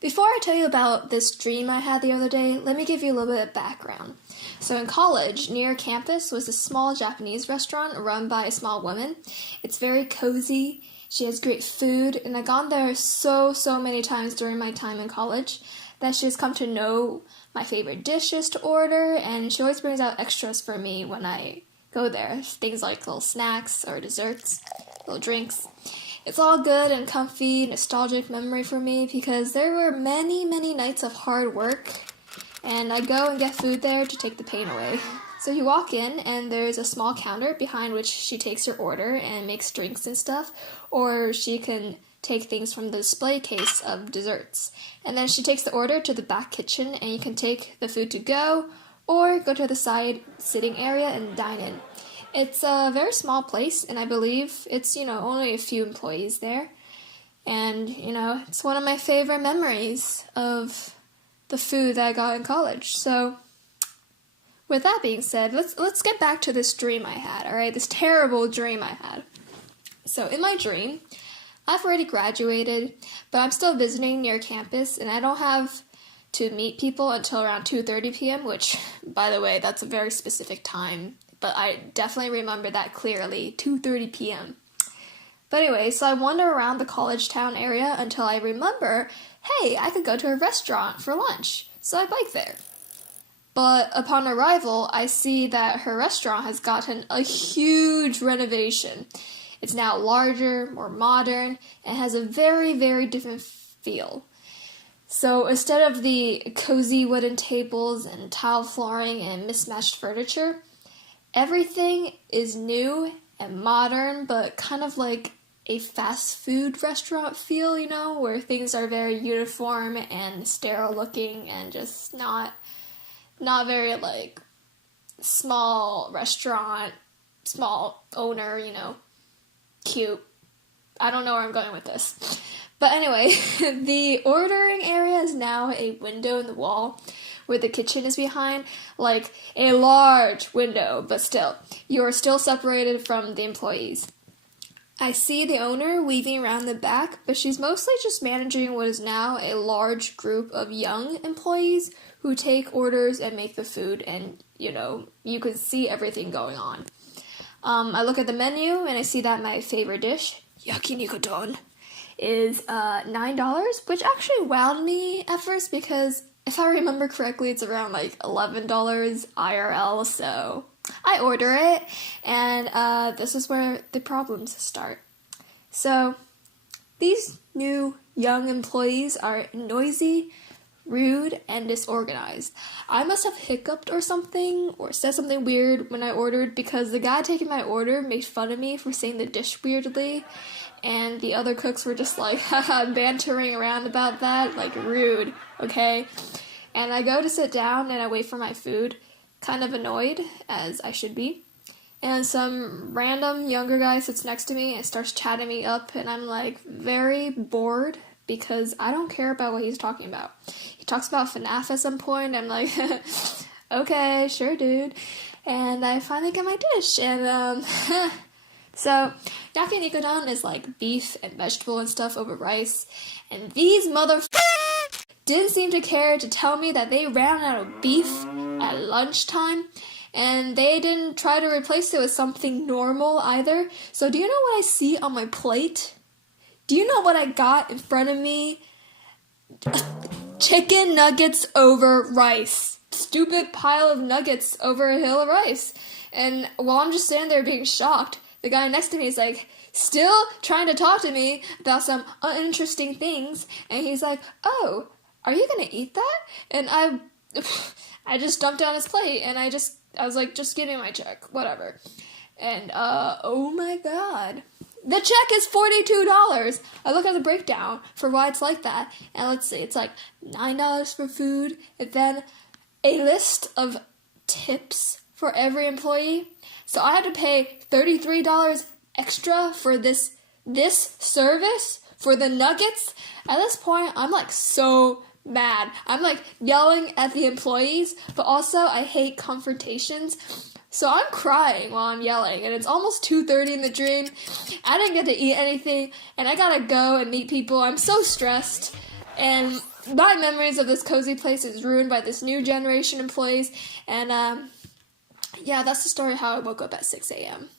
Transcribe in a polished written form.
Before I tell you about this dream I had the other day, let me give you a little bit of background. So in college, near campus was a small Japanese restaurant run by a small woman. It's very cozy, she has great food, and I've gone there so many times during my time in college that she has come to know my favorite dishes to order, and she always brings out extras for me when I go there. Things like little snacks or desserts, little drinks. It's all good and comfy, nostalgic memory for me because there were many nights of hard work, and I go and get food there to take the pain away. So you walk in, and there's a small counter behind which she takes your order and makes drinks and stuff, or she can take things from the display case of desserts. And then she takes the order to the back kitchen, and you can take the food to go, or go to the side sitting area and dine in. It's a very small place, and I believe it's, only a few employees there. And, it's one of my favorite memories of the food that I got in college. So, with that being said, let's get back to this dream I had, alright? This terrible dream I had. So, in my dream, I've already graduated, but I'm still visiting near campus, and I don't have to meet people until around 2:30 p.m., which, by the way, that's a very specific time. But I definitely remember that clearly, 2:30 p.m. But anyway, so I wander around the college town area until I remember, hey, I could go to a restaurant for lunch. So I bike there. But upon arrival, I see that her restaurant has gotten a huge renovation. It's now larger, more modern, and has a very different feel. So instead of the cozy wooden tables and tile flooring and mismatched furniture, everything is new and modern, but kind of like a fast food restaurant feel, where things are very uniform and sterile looking and just not very like small restaurant, small owner, cute. I don't know where I'm going with this. But anyway, the ordering area is now a window in the wall where the kitchen is behind, like a large window, but still, you are still separated from the employees. I see the owner weaving around the back, but she's mostly just managing what is now a large group of young employees who take orders and make the food, and, you can see everything going on. I look at the menu, and I see that my favorite dish, yakiniku is $9, which actually wowed me at first because if I remember correctly, it's around like $11 IRL, so I order it, and this is where the problems start. So, these new young employees are noisy, rude, and disorganized. I must have hiccuped or something, or said something weird when I ordered, because the guy taking my order made fun of me for saying the dish weirdly, and the other cooks were just like, haha, bantering around about that, like, rude, okay? And I go to sit down, and I wait for my food, kind of annoyed, as I should be. And some random younger guy sits next to me and starts chatting me up, and I'm, like, very bored, because I don't care about what he's talking about. He talks about FNAF at some point, and I'm like, okay, sure, dude. And I finally get my dish, and, so, yakiniku is like beef and vegetable and stuff over rice, and these didn't seem to care to tell me that they ran out of beef at lunchtime, and they didn't try to replace it with something normal either. So do you know what I see on my plate? Do you know what I got in front of me? Chicken nuggets over rice. Stupid pile of nuggets over a hill of rice. And while I'm just standing there being shocked, the guy next to me is like, still trying to talk to me about some uninteresting things, and he's like, oh, are you gonna eat that? And I just dumped down his plate, and I was like, just give me my check, whatever. And, oh my god. The check is $42! I look at the breakdown for why it's like that, and let's see, it's like $9 for food, and then a list of tips for every employee. So I had to pay $33 extra for this service, for the nuggets. At this point, I'm like so mad. I'm like yelling at the employees, but also I hate confrontations. So I'm crying while I'm yelling, and it's almost 2:30 in the dream. I didn't get to eat anything, and I gotta go and meet people. I'm so stressed. And my memories of this cozy place is ruined by this new generation employees. And yeah, that's the story how I woke up at 6 a.m.